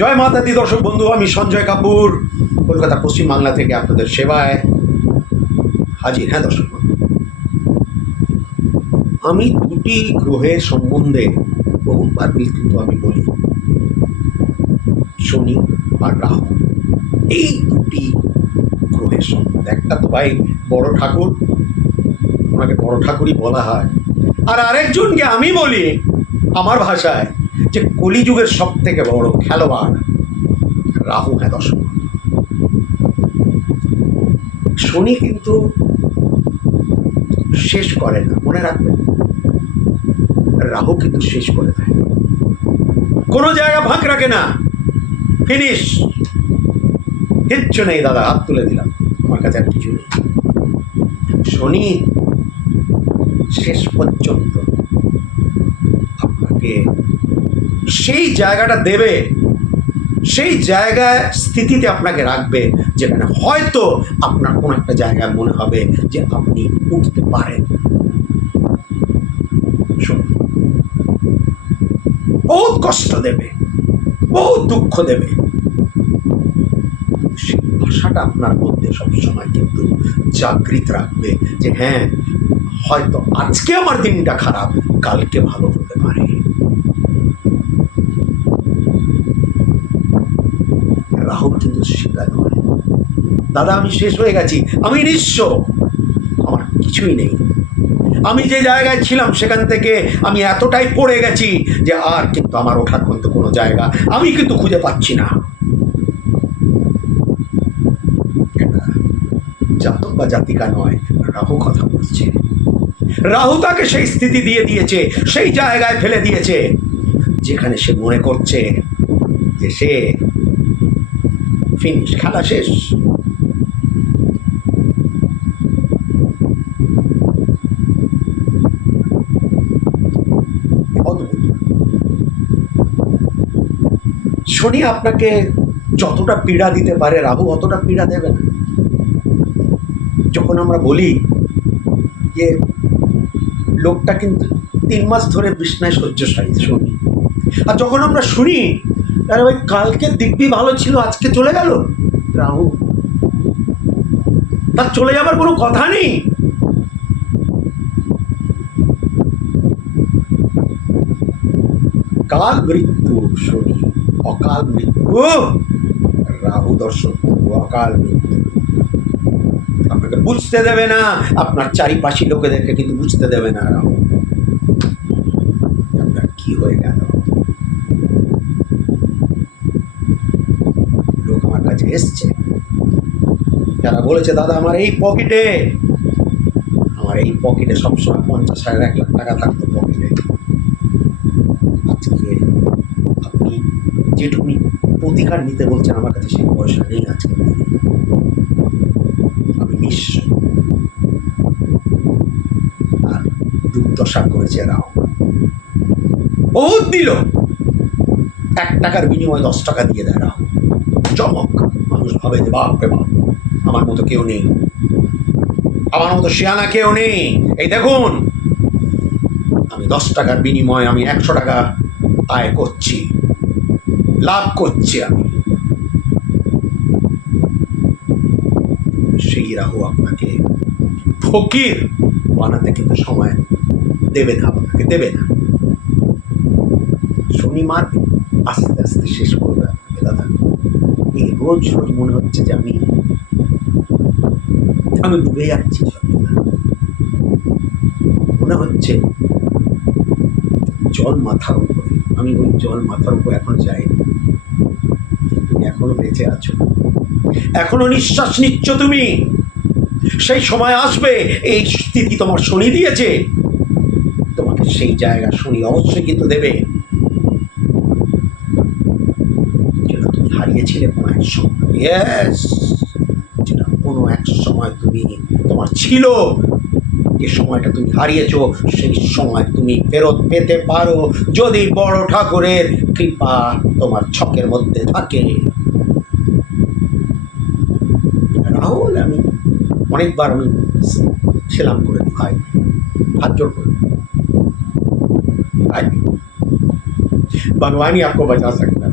জয় মাতা দি দর্শক বন্ধু, আমি সঞ্জয় কাপুর কলকাতা পশ্চিম বাংলা থেকে আপনাদের সেবায় হাজির। হ্যাঁ দর্শক বন্ধু, আমি দুটি গ্রহের সম্বন্ধে বহুবার কিন্তু আমি বলি, শনি আর রাহু। এই দুটি গ্রহের সম্বন্ধে, একটা তো ভাই বড় ঠাকুর, ওনাকে বড় ঠাকুরই বলা হয়, আর আরেকজনকে আমি বলি আমার ভাষায় যে কলিযুগের সব থেকে বড় খেলোয়াড় রাহু। হ্যাঁ দর্শক, শনি কিন্তু শেষ করে না, মনে রাখবেন, রাহু কিন্তু শেষ করে দেয়, কোনো জায়গা ফাঁক রাখে না, ফিনিশ, কিচ্ছু নেই দাদা, হাত তুলে দিলাম, আমার কাছে আর কিছু নেই। শনি শেষ পর্যন্ত আপনাকে সেই জায়গাটা দেবে, সেই জায়গায় স্থিতিতে আপনাকে রাখবে যেখানে হয়তো আপনার কোনো একটা জায়গায় মনে হবে যে আপনি উঠতে পারেন। বহুত কষ্ট দেবে, বহুত দুঃখ দেবে, সেই আশাটা আপনার মধ্যে সবসময় কিন্তু জাগৃত রাখবে যে হ্যাঁ, হয়তো আজকে আমার দিনটা খারাপ, কালকে ভালো হতে পারে। রাহু কিন্তু সেটা নয়, দাদা আমি শেষ হয়ে গেছি, আমি নিঃস্ব, আমার কিছুই নেই, আমি যে জায়গায় ছিলাম সেখান থেকে আমি এতটাই পড়ে গেছি যে আর কিন্তু আমার ওঠার মতো কোনো জায়গা আমি কিন্তু খুঁজে পাচ্ছি না। জাতক বা জাতিকা নয়, রাহু কথা বলছে। রাহু তাকে সেই স্থিতি দিয়ে দিয়েছে, সেই জায়গায় ফেলে দিয়েছে যেখানে সে মনে করছে যে সে ফিনিশ, খেলা শেষ। অদ্ভুত। শনি আপনাকে যতটা পীড়া দিতে পারে রাহু অতটা পীড়া দেবে না। যখন আমরা বলি যে লোকটা কিন্তু 3 মাস ধরে বিছনায় শয্যাশায়ী শনি, আর যখন আমরা শুনি আরে ভাই কালকে দিব্যি ভালো ছিল, আজকে চলে গেল রাহু, তার চলে যাবার কোনো কথা নেই। কাল মৃত্যু শনি, অকাল মৃত্যু রাহু। দর্শক বন্ধু, অকাল মৃত্যু আপনাকে বুঝতে দেবে না, আপনার চারিপাশি লোকেদেরকে কিন্তু বুঝতে দেবে না রাহু আপনার কি হয়ে গেল। লোক আমার কাছে এসছে, যারা বলেছে দাদা আমার এই পকেটে সবসময় 50,000 1 লাখ টাকা থাকতো পকেটে, আজকে আপনি যেটুকুনি প্রতিকার নিতে বলছেন আমার কাছে সেই পয়সা নেই, আজকে আমি নিঃস্ব। আর দুর্দশা করেছে রাও, বহুত দিল, 1 টাকার বিনিময়ে 10 টাকা দিয়ে দেয় রাও, চমক। মানুষ ভাবে যে বাপ রে বাপ, আমার মতো কেউ নেই, আমার মতো শিয়ানা কেউ নেই, এই দেখুন আমি 10 টাকার বিনিময়ে আমি 100 টাকা আয় করছি, লাভ করছি আমি। সেই রাহু আপনাকে ফকির বানাতে কিন্তু সময় দেবে না, আপনাকে দেবে না। শনি মার্গ আস্তে আস্তে শেষ করবে আপনাকে দাদা। এই রোজ রোজ মনে হচ্ছে যে আমি ডুবে যাচ্ছি, মনে হচ্ছে জল মাথার উপরে। আমি বলি জল মাথার উপর এখন যায়নি, তুমি এখনো বেঁচে আছো, এখনো নিঃশ্বাস নিচ্ছ তুমি। সেই সময় আসবে, এই স্থিতি তোমার শনি দিয়েছে, তোমাকে সেই জায়গা শনি অবশ্যই কিন্তু দেবে, যেটা তুমি হারিয়েছিলে কোনো এক সময়। ইয়েস, যেটা কোনো এক সময় তুমি তোমার ছিল, যে সময়টা তুমি হারিয়েছ সেই সময় তুমি ফেরত পেতে পারো যদি বড় ঠাকুরের কৃপা তোমার ছকের মধ্যে থাকে। রাহুল আমি অনেকবার আমি ছিলাম করে দিই, ভাই হাত জোর করে भाई भगवान ही आपको बचा सकता है।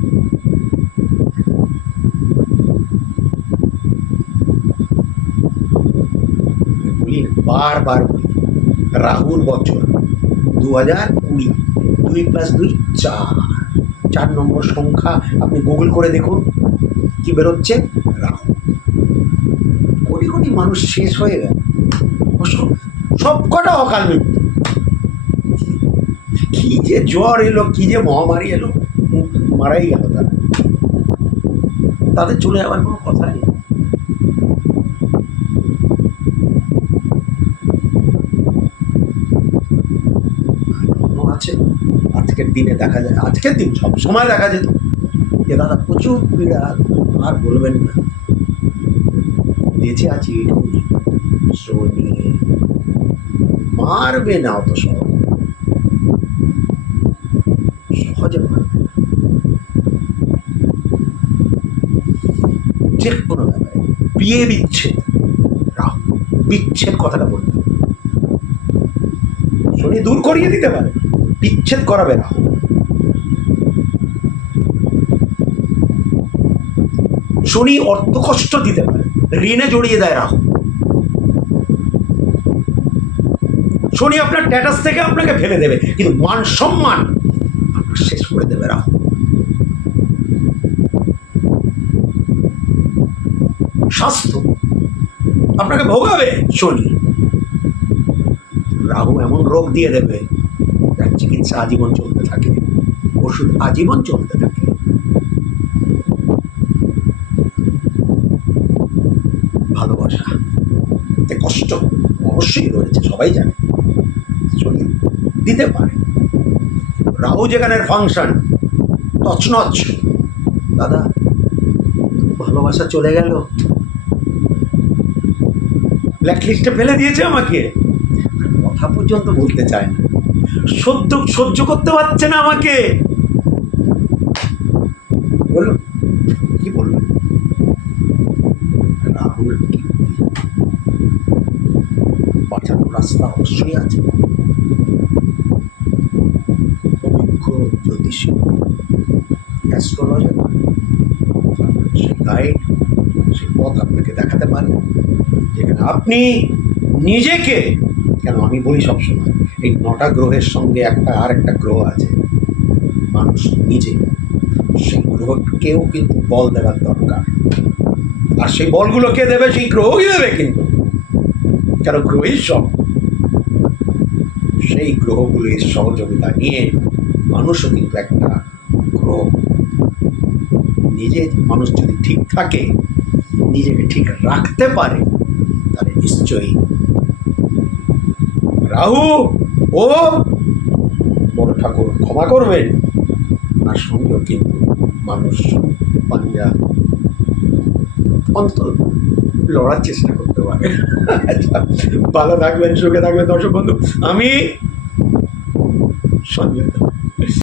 বারবার বলি, রাহুর বছর 2020, 2+2 4, 4 নম্বর সংখ্যা আপনি গুগল করে দেখুন কি বেরোচ্ছে, রাহু। কোটি কোটি মানুষ শেষ হয়ে গেল, সব কটা অকাল মৃত্যু। কি যে জ্বর এলো, কি যে মহামারী এলো, মারাই গেল তারা, তাদের চলে যাওয়ার কোনো কথা নেই। আছে আজকের দিনে দেখা যায়, আজকের দিন সব সময় দেখা যেত যে দাদা প্রচুর পীড়া, আর বলবেন না, বেঁচে আছি এইটুকুনি, শনি মারবে না অত সহজে, সহজে মারবে না। যে কোনো ব্যাপারে বিয়ে বিচ্ছেদ, রাহু বিচ্ছেদ কথাটা বলবে, শনি দূর করিয়ে দিতে পারে, বিচ্ছেদ করাবে রাহু। শনি অর্থ কষ্ট দিতে পারে, ঋণে জড়িয়ে দেয় রাহু। শনি আপনার স্ট্যাটাস থেকে আপনাকে ফেলে দেবে, কিন্তু মান সম্মান শেষ করে দেবে রাহু। স্বাস্থ্য আপনাকে ভোগাবে শনি, রাহু এমন রোগ দিয়ে দেবে যার চিকিৎসা আজীবন চলতে থাকে, ওষুধ আজীবন চলতে থাকে। ভালোবাসা কষ্ট অবশ্যই রয়েছে, সবাই জানে, শনি দিতে পারে, রাহু যেখানের ফাংশন তছনছ। দাদা ভালোবাসা চলে গেল, ব্ল্যাকলিস্টে ফেলে দিয়েছে আমাকে, কথা পর্যন্ত বলতে চায় না, সহ্য করতে পারছে না আমাকে। বলুন কি বলবেন? রাহুল কীর্তি বাঁচানোর রাস্তা অবশ্যই আছে। অভিজ্ঞ জ্যোতিষী, অ্যাস্ট্রোলজার সেই গাইড, সেই পথ আপনাকে দেখাতে পারে, যেখানে আপনি নিজেকে, কেন আমি বলি সবসময় এই 9টা গ্রহের সঙ্গে আর একটা গ্রহ আছে মানুষ নিজে, সেই গ্রহকেও কিন্তু বল দেওয়ার দরকার, আর সেই বলগুলো কে দেবে? সেই গ্রহই দেবে, কিন্তু কেন গ্রহই সব, সেই গ্রহগুলির সহযোগিতা নিয়ে মানুষও কিন্তু একটা গ্রহ। নিজে মানুষ যদি ঠিক থাকে, নিজেকে ঠিক রাখতে পারে, তাহলে নিশ্চয়ই রাহু ও বড় ঠাকুর ক্ষমা করবেন, আর সঙ্গেও কিন্তু মানুষ পাঞ্জা অন্তত লড়ার চেষ্টা করতে পারে। ভালো থাকবেন, সুখে থাকবেন দর্শক বন্ধু, আমি সঞ্জয়।